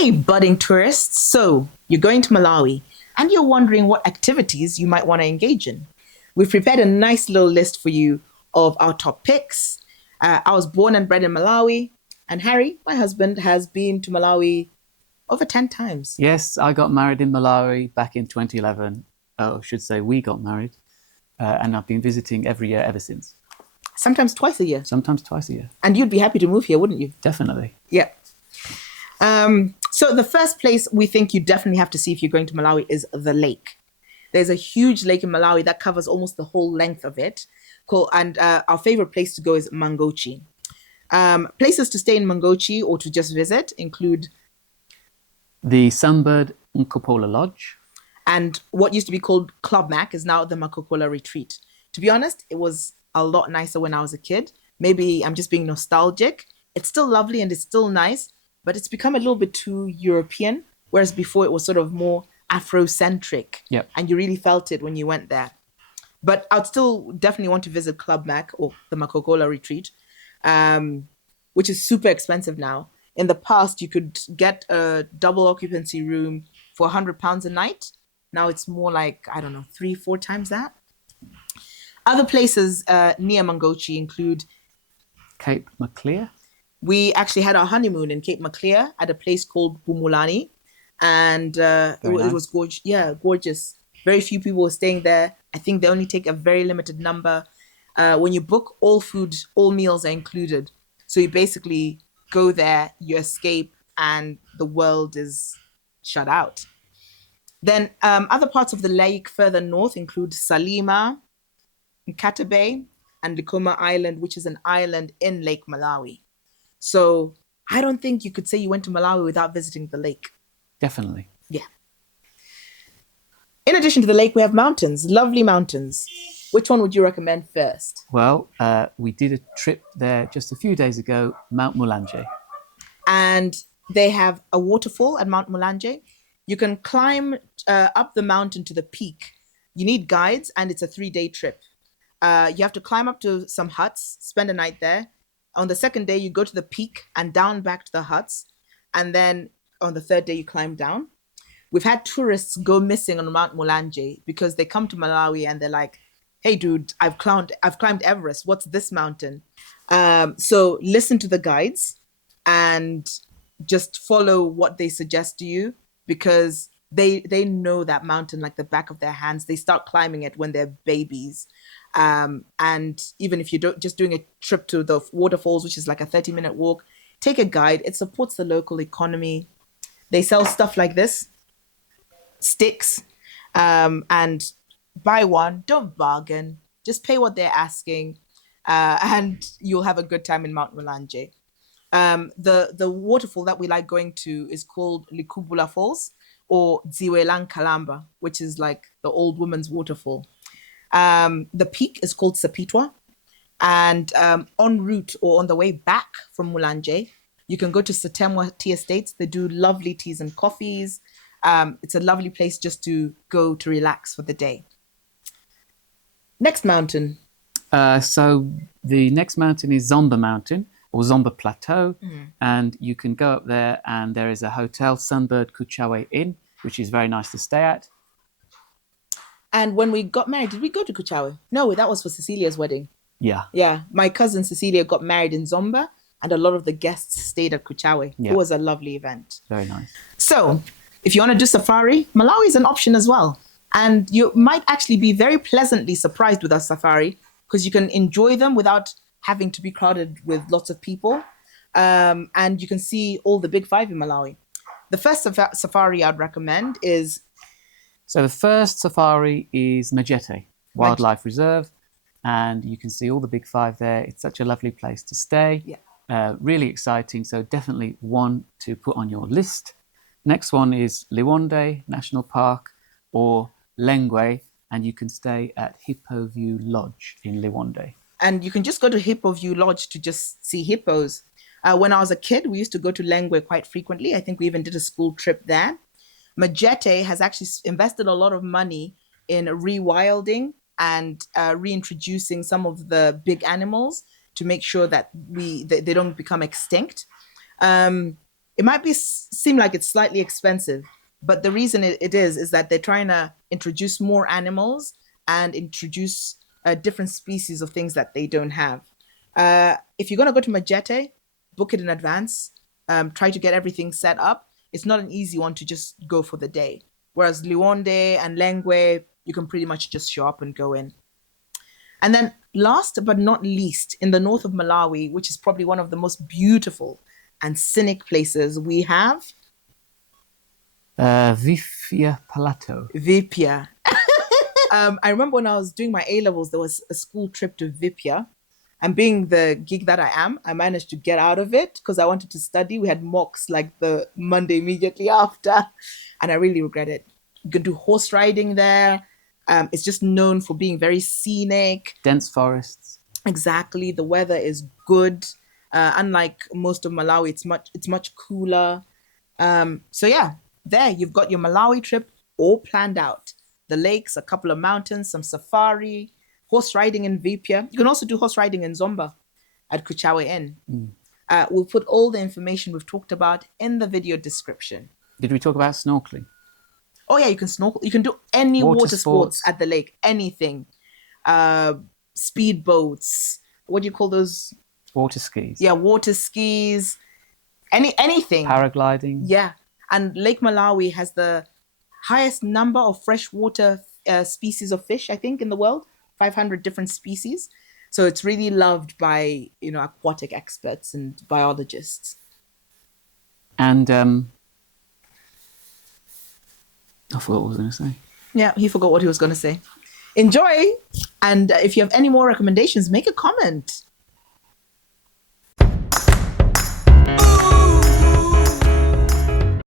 Hey, budding tourists. So, you're going to Malawi and you're wondering what activities you might want to engage in. We've prepared a nice little list for you of our top picks. I was born and bred in Malawi, and Harry, my husband, has been to Malawi over 10 times. Yes, I got married in Malawi back in 2011. Oh, I should say we got married. And I've been visiting every year ever since. Sometimes twice a year. Sometimes twice a year. And you'd be happy to move here, wouldn't you? Definitely. Yeah. So the first place we think you definitely have to see if you're going to Malawi is the lake. There's a huge lake in Malawi that covers almost the whole length of it. And our favorite place to go is Mangochi. Places to stay in Mangochi or to just visit include the Sunbird Nkopola Lodge. And what used to be called Club Mac is now the Makokola Retreat. To be honest, it was a lot nicer when I was a kid. Maybe I'm just being nostalgic. It's still lovely and it's still nice, but it's become a little bit too European, whereas before it was sort of more Afrocentric. Yep. And you really felt it when you went there. But I'd still definitely want to visit Club Mac or the Makokola Retreat, which is super expensive now. In the past, you could get a double occupancy room for £100 a night. Now it's more like, I don't know, 3-4 times that. Other places near Mangochi include Cape Maclear. We actually had our honeymoon in Cape Maclear at a place called Pumulani. And it was gorgeous. Yeah, gorgeous. Very few people were staying there. I think they only take a very limited number. When you book, all food, all meals are included. So you basically go there, you escape, and the world is shut out. Then other parts of the lake further north include Salima, Nkhata Bay, and Likoma Island, which is an island in Lake Malawi. So I don't think you could say you went to Malawi without visiting the lake. Definitely. Yeah. In addition to the lake, we have mountains, lovely mountains. Which one would you recommend first? Well, we did a trip there just a few days ago, Mount Mulanje. And they have a waterfall at Mount Mulanje. You can climb up the mountain to the peak. You need guides, and it's a 3-day trip. You have to climb up to some huts, spend a night there. On the second day, you go to the peak and down back to the huts. And then on the third day, you climb down. We've had tourists go missing on Mount Mulanje because they come to Malawi and they're like, hey, dude, I've climbed Everest. What's this mountain? So listen to the guides and just follow what they suggest to you, because they know that mountain like the back of their hands. They start climbing it when they're babies. And even if you're just doing a trip to the waterfalls, which is like a 30-minute walk, take a guide. It supports the local economy. They sell stuff like this, sticks, and buy one, don't bargain, just pay what they're asking, and you'll have a good time in Mount Mulanje. The waterfall that we like going to is called Likhubula Falls, or Ziwelang Kalamba, which is like the old woman's waterfall. The peak is called Sapitwa, and en route or on the way back from Mulanje, you can go to Satemwa tea estates. They do lovely teas and coffees. It's a lovely place just to go to relax for the day. Next mountain. So the next mountain is Zomba Mountain or Zomba Plateau. And you can go up there and there is a hotel, Sunbird Kuchawe Inn, which is very nice to stay at. And when we got married, did we go to Kuchawe? No, that was for Cecilia's wedding. Yeah. Yeah. My cousin Cecilia got married in Zomba and a lot of the guests stayed at Kuchawe. Yeah. It was a lovely event. Very nice. So if you want to do safari, Malawi is an option as well. And you might actually be very pleasantly surprised with our safari because you can enjoy them without having to be crowded with lots of people. And you can see all the big five in Malawi. The first safari I'd recommend is... So the first safari is Majete Wildlife Reserve. And you can see all the big five there. It's such a lovely place to stay. Yeah. Really exciting. So definitely one to put on your list. Next one is Liwonde National Park or Lengwe, and you can stay at Hippo View Lodge in Liwonde. And you can just go to Hippo View Lodge to just see hippos. When I was a kid, we used to go to Lengwe quite frequently. I think we even did a school trip there. Majete has actually invested a lot of money in rewilding and reintroducing some of the big animals to make sure that they don't become extinct. It might seem like it's slightly expensive, but the reason it is that they're trying to introduce more animals and introduce different species of things that they don't have. If you're going to go to Majete, book it in advance. Try to get everything set up. It's not an easy one to just go for the day. Whereas Liwonde and Lengwe, you can pretty much just show up and go in. And then last but not least, in the north of Malawi, which is probably one of the most beautiful and scenic places, we have Viphya Plateau. Viphya. I remember when I was doing my A-levels, there was a school trip to Viphya. And being the geek that I am, I managed to get out of it because I wanted to study. We had mocks like the Monday immediately after, and I really regret it. You can do horse riding there. It's just known for being very scenic. Dense forests. Exactly. The weather is good. Unlike most of Malawi, it's much cooler. So yeah, there you've got your Malawi trip all planned out. The lakes, a couple of mountains, some safari, horse riding in Viphya. You can also do horse riding in Zomba at Kuchawe Inn. We'll put all the information we've talked about in the video description. Did we talk about snorkeling? Oh yeah, you can snorkel. You can do any water sports at the lake. Anything. Speed boats. What do you call those? Water skis. Yeah, water skis. Anything. Paragliding. Yeah. And Lake Malawi has the highest number of freshwater species of fish, I think, in the world. 500 different species. So it's really loved by, aquatic experts and biologists. And I forgot what I was going to say. Yeah, he forgot what he was going to say. Enjoy. And if you have any more recommendations, make a comment.